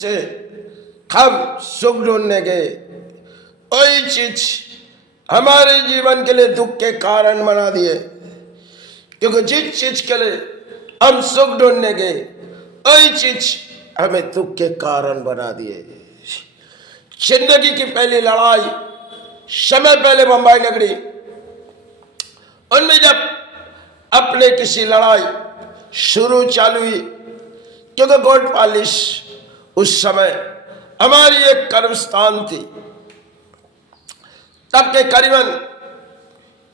से हम सुख ढूंढने गए, वही चीज हमारे जीवन के लिए दुख के कारण बना दिए। क्योंकि जिस चीज के लिए हम सुख ढूंढने गए, वही चीज हमें दुख के कारण बना दिए। जिंदगी की पहली लड़ाई समय पहले बंबई नगरी, उनमें जब अपने किसी लड़ाई शुरू चालू हुई, क्योंकि गोल्ड पॉलिश उस समय हमारी एक कर्म स्थान थी। तब के करीबन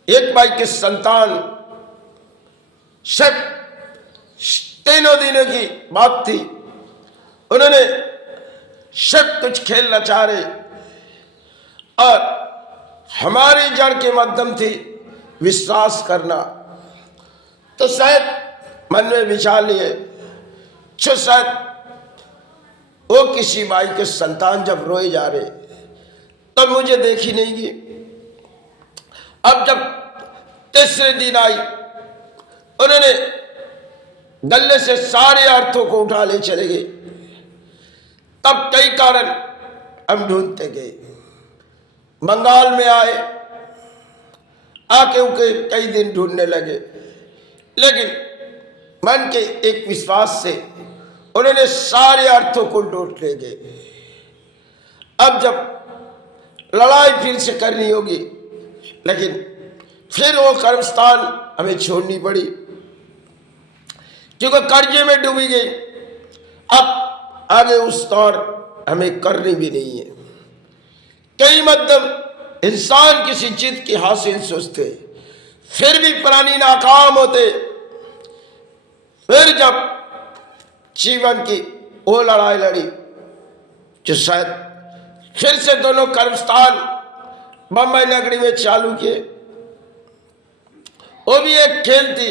एक भाई के संतान, सिर्फ 3 दिनों की बात थी, उन्होंने सिर्फ कुछ खेलना चाह रहे और हमारी जड़ के माध्यम थी विश्वास करना। तो शायद मन में विचार लिए, जो शायद वो किसी भाई के संतान जब रोए जा रहे तब मुझे देखी नहीं गई। अब जब तीसरे दिन आई, उन्होंने गले से सारे अर्थों को उठा ले चले गए। तब कई कारण हम ढूंढते गए, बंगाल में आए, आके उनके कई दिन ढूंढने लगे, लेकिन मन के एक विश्वास से उन्होंने सारे अर्थों को ढूंढ ले गए। अब जब लड़ाई फिर से करनी होगी, लेकिन फिर वो कर्मस्थान हमें छोड़नी पड़ी, क्योंकि कर्जे में डूबी गई। अब आगे उस दौर हमें करनी भी नहीं है। कई मध्यम इंसान किसी चीज की हासिल सोचते, फिर भी प्राणी नाकाम होते। फिर जब जीवन की वो लड़ाई लड़ी, जो शायद फिर से दोनों कर्मस्थान बंबई नगरी में चालू किए, वो भी एक खेल थी।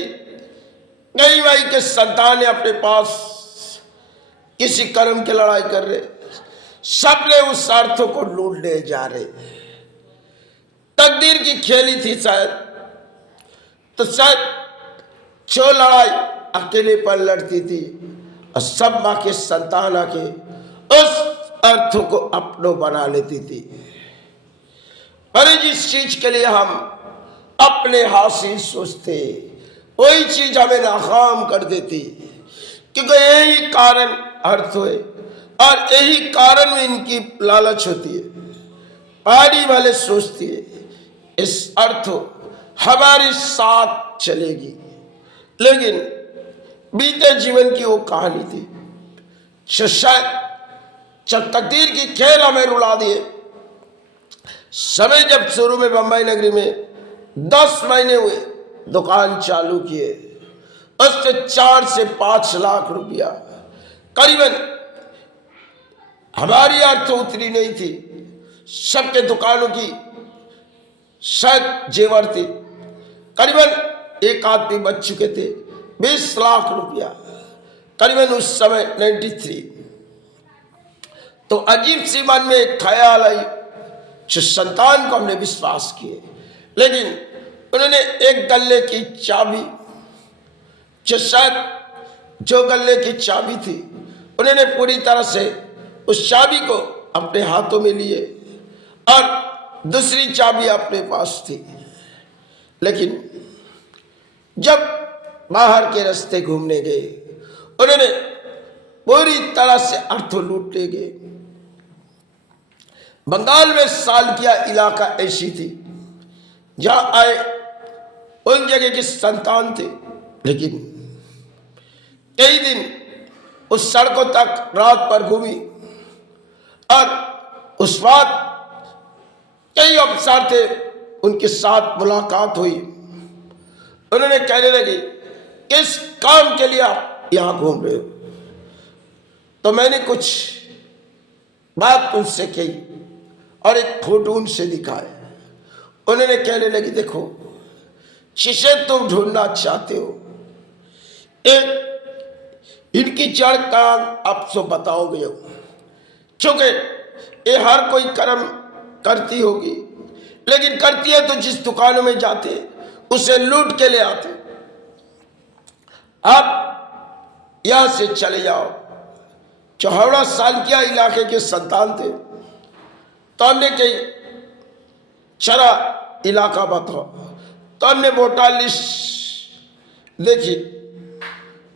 कई भाई के संतान ने अपने पास किसी कर्म की लड़ाई कर रहे, सबने उस अर्थों को लूटने जा रहे। तकदीर की खेली थी शायद, तो शायद जो लड़ाई अकेले पर लड़ती थी और सब माँ के संतान आके उस अर्थों को अपनों बना लेती थी। पर जिस चीज के लिए हम अपने हासिल सोचते, वही चीज हमें नाकाम कर देती, क्योंकि यही कारण अर्थ हुए और यही कारण में इनकी लालच होती है। पारी वाले सोचती है इस अर्थ हमारे साथ चलेगी, लेकिन बीते जीवन की वो कहानी थी। शायद जब तकदीर की खेल हमें रुला दिए। समय जब शुरू में बंबई नगरी में 10 महीने हुए दुकान चालू किए, उससे 4 से 5 लाख रुपया करीबन हमारी अर्थ उतरी नहीं थी। सबके दुकानों की शायद जेवर थी, करीबन एक आदमी बच चुके थे 20 लाख रुपया, करीबन उस समय 93। तो अजीब सी मन में एक ख्याल आई, जो संतान को हमने विश्वास किए, लेकिन उन्होंने एक गल्ले की चाबी, जो शायद जो गल्ले की चाबी थी, उन्होंने पूरी तरह से उस चाबी को अपने हाथों में लिए और दूसरी चाबी अपने पास थी। लेकिन जब बाहर के रास्ते घूमने गए, उन्होंने पूरी तरह से अर्थ लूट ले गए। बंगाल में सालकिया इलाका ऐसी थी जहां आए उन जगह के संतान थे, लेकिन कई दिन उस सड़कों तक रात पर घूमी और उस वक्त कई अफसर थे, उनके साथ मुलाकात हुई। उन्होंने कहने लगे, किस काम के लिए आप यहां घूम रहे हो? तो मैंने कुछ बात उनसे कही और एक फोटो उनसे दिखाया। उन्होंने कहने लगी, देखो जिसे तुम ढूंढना चाहते हो, एक इनकी जड़ का आप सो बताओगे, क्योंकि ये हर कोई कर्म करती होगी, लेकिन करती है तो जिस दुकानों में जाते उसे लूट के ले आते। आप यहां से चले जाओ, चौहावड़ा सालकिया इलाके के संतान थे। तो हमने कही चरा इलाका बताओ, तो हमने वोटर लिस्ट देखी,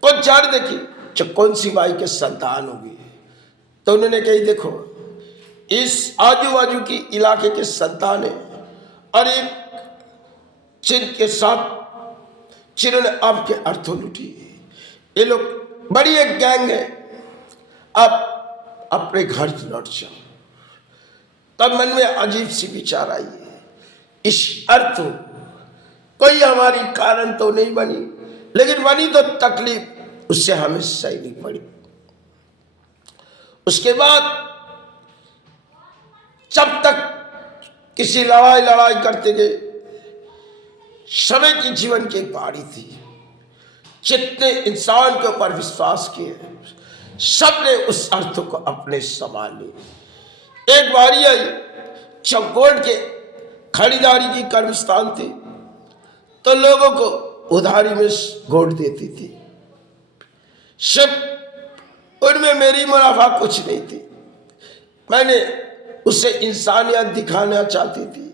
कुछ झाड़ देखी, कौन सी माई के संतान होगी। तो उन्होंने कही देखो इस आजू बाजू की इलाके के संतान है और एक चिन्ह के साथ जिन्होंने आपके अर्थों लुटी। ये लोग बड़ी एक गैंग है, आप अपने घर लौट जाओ। तब मन में अजीब सी विचार आई, इस अर्थ कोई हमारी कारण तो नहीं बनी, लेकिन बनी तो तकलीफ उससे हमें सहनी पड़ी। उसके बाद जब तक किसी लड़ाई करते गए, समय की जीवन की एक बारी थी, जितने इंसान के ऊपर विश्वास किए सबने उस अर्थ को अपने संभाल ली। एक बारी आई जब गोल्ड के खरीदारी की कर्मस्थान थी, तो लोगों को उधारी में गोल्ड देती थी। सिर्फ उनमें मेरी मुनाफा कुछ नहीं थी, मैंने उसे इंसानियत दिखाना चाहती थी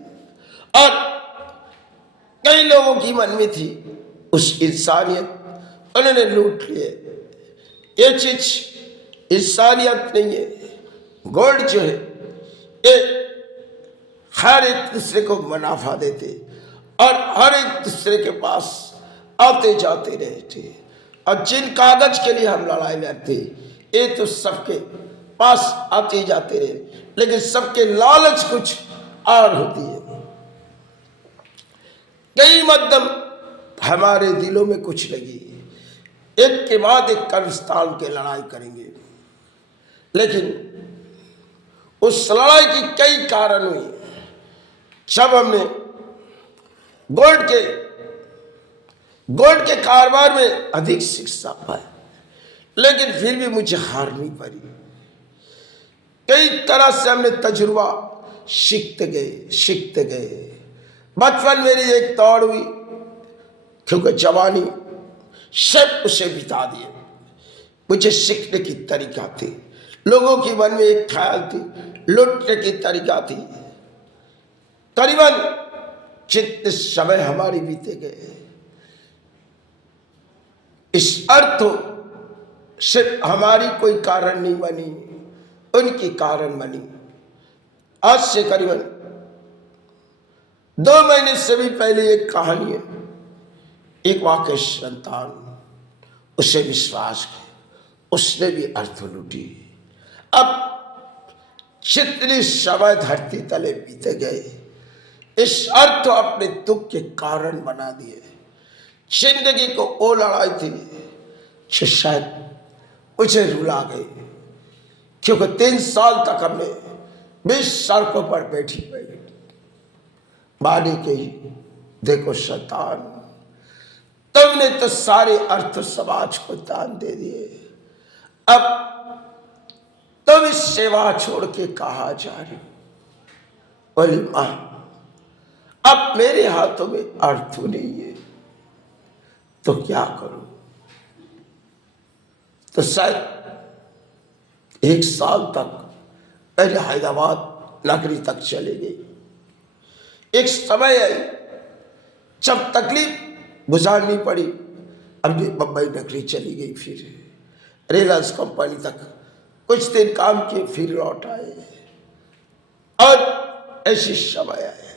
और कई लोगों की मन में थी उस इंसानियत, उन्होंने लूट लिए। ये चीज इंसानियत नहीं है। गोल्ड जो है ये हर एक दूसरे को मुनाफा देते और हर एक दूसरे के पास आते जाते रहते, और जिन कागज के लिए हम लड़ाई लड़ते ये तो सबके पास आते जाते रहे, लेकिन सबके लालच कुछ और होती है। कई मध्यम हमारे दिलों में कुछ लगी, एक के बाद एक कर्मस्थान के लड़ाई करेंगे, लेकिन उस लड़ाई की कई कारण हुई। जब हमने गोल्ड के कारोबार में अधिक शिक्षा पाई, लेकिन फिर भी मुझे हार नहीं पड़ी। कई तरह से हमने तजुर्बा सीखते गए। बचपन मेरी एक दौड़ हुई, क्योंकि जवानी सब उसे बिता दिए। मुझे सीखने की तरीका थी, लोगों की मन में एक ख्याल थी, लूटने की तरीका थी। करीबन जितने समय हमारी बीते गए, इस अर्थ सिर्फ हमारी कोई कारण नहीं बनी, उनकी कारण बनी। आज से करीबन 2 महीने से भी पहले एक कहानी है। एक वाकई संतान, उसे विश्वास किया, उसने भी अर्थ लूटी। अब जितनी समय धरती तले बीते गए, इस अर्थ अपने दुख के कारण बना दिए। जिंदगी को वो लड़ाई थी जो शायद मुझे रुला गई, क्योंकि 3 साल तक हमने 20 सड़कों पर बैठी मानी गई, देखो शैतान तुमने तो सारे अर्थ समाज को दान दे दिए, अब तुम इस सेवा छोड़ के कहाँ जा रही। बोली मां, अब मेरे हाथों में अर्थ नहीं है, तो क्या करूं। तो शायद 1 साल तक पहले हैदराबाद नगरी तक चले गई। एक समय आई जब तकलीफ गुजारनी पड़ी, अब बम्बई नगरी चली गई। फिर रिलायंस कंपनी तक कुछ दिन काम किए, फिर लौट आए, और ऐसी समय आए।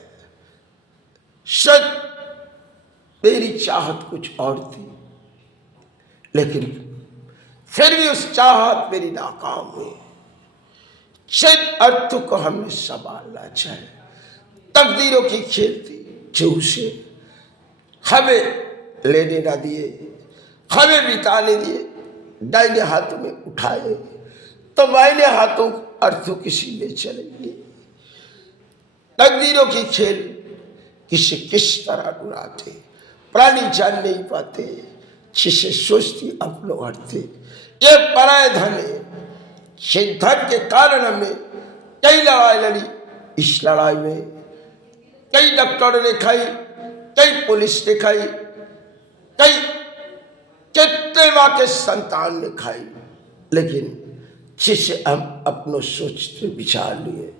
शायद मेरी चाहत कुछ और थी, लेकिन फिर भी उस चाहत मेरी नाकाम हुई। शायद अर्थ को हमने संभालना चाहिए। तकदीरों की खेल थी जो उसे हमें लेने ना दिए, हमें बिताने दिए। दाहिने हाथों में उठाए तो बाइने हाथों अर्थों किसी में चलेंगे। तकदीरों की खेल किसे किस तरह उड़ाते, प्राणी जान नहीं पाते, जिसे सोचती अपनों हटते। ये पराय धन है। धन के कारण हमने कई लड़ाई लड़ी। इस लड़ाई में कई डॉक्टरों ने खाई, कई पुलिस ने खाई, कई कितने मां के संतान ने खाई, लेकिन जिसे हम अपनों सोचते विचार लिए,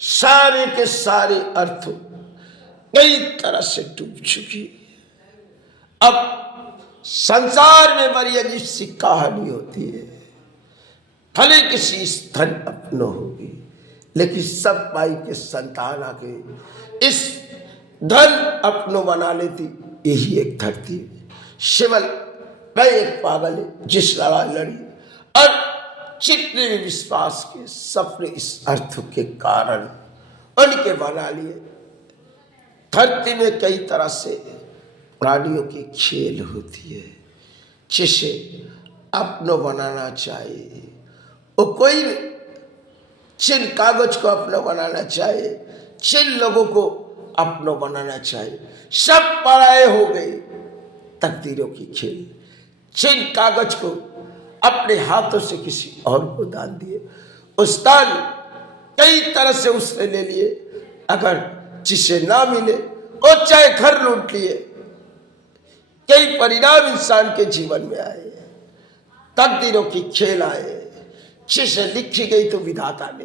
सारे के सारे अर्थ कई तरह से डूब चुकी। अब संसार में बड़ी अजीब सी कहानी होती है, भले किसी धन अपनो होगी, लेकिन सब माई के संतान आके इस धन अपनो बना लेती। यही एक धरती शिवल मैं एक पागल है जिस लड़ाई लड़ी और जितने भी विश्वास के सपने इस अर्थ के कारण उनके बना लिए। धरती में कई तरह से प्राणियों की खेल होती है, जिसे अपनो बनाना चाहिए वो कोई जिन कागज को अपना बनाना चाहिए, जिन लोगों को अपना बनाना चाहिए, सब पराये हो गए। तकदीरों की खेल, जिन कागज को अपने हाथों से किसी और को दान दिए, उस दान कई तरह से उसने ले लिए। अगर जिसे ना मिले वो चाहे घर लूट लिए। कई परिणाम इंसान के जीवन में आए, तकदीरों की खेल आए, जिसे लिखी गई तो विधाता ने।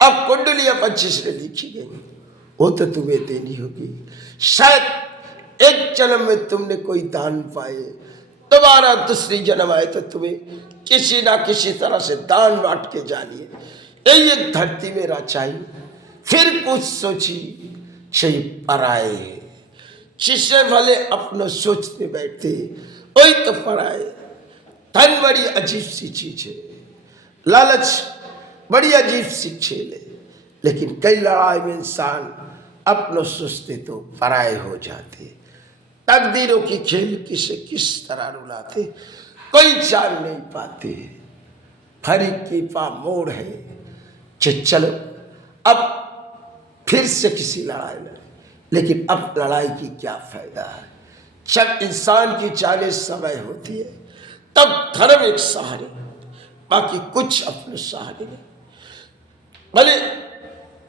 अब कुंडली अपन जिसने लिखी गई वो तो तुम्हें देनी होगी। शायद एक जन्म में तुमने कोई दान पाए, दोबारा दूसरी जन्म आए तो तुम्हें किसी ना किसी तरह से दान बांट के जानिए। यही एक धरती में रचाई, फिर कुछ सोची सही पराए, जिससे भले अपना सोचते बैठते वही तो पराए। धन बड़ी अजीब सी चीज है, लालच बड़ी अजीब सी खेल है, लेकिन कई लड़ाई में इंसान अपनों सोचते तो पराये हो जाते। तकदीरों की खेल किसे किस तरह रुलाते कोई जान नहीं पाते। हर एक की पा मोड़ है कि चलो अब फिर से किसी लड़ाई लड़े, लेकिन अब लड़ाई की क्या फायदा है। जब इंसान की चाले समय होती है तब धर्म एक सहारे, बाकी कुछ अपने सहारे नहीं। भले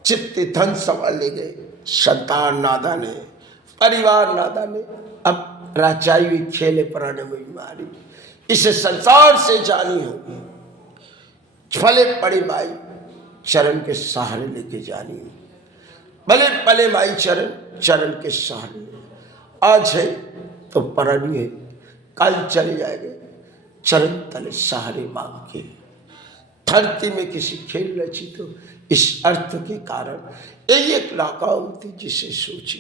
जितने धन संभाल ले गए, संतान नादा ने, परिवार नादा ने, अब राचाई हुई खेले पराने में बीमारी, इसे संसार से जानी होगी। भले पड़े माई चरण के सहारे लेके जानी, भले पले माई चरण के सहारे। आज है तो परणी है, कल चले जाएंगे चरण तले सहारे मांग के। धरती में किसी खेल रची तो इस अर्थ के कारण एक नाकाम थी जिसे सोची।